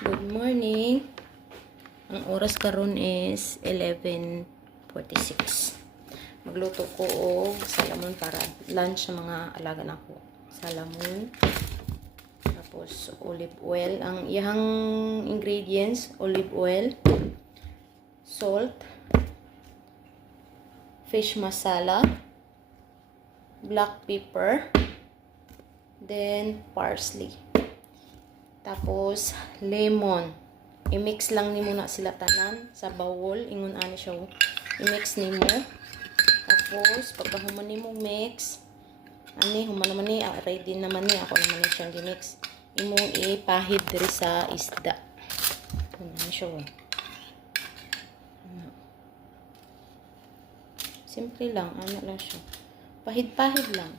Good morning. Ang oras karon is 11:46. Magluto ko og salamon para lunch sa mga alaga nako. Salamon. Tapos olive oil. Ang iyang ingredients, olive oil, salt, fish masala, black pepper, then parsley. Tapos, lemon. I-mix lang ni mo na sila tanan sa bowl. Ingon ani siya. I-mix ni mo. Tapos, pagka human ni mo mix, human naman ni, ready naman ni. Ako naman ni siyang gi-mix. Imo ipahid diri sa isda. Ano siya. Simple lang. Ano lang siya. Pahid-pahid lang.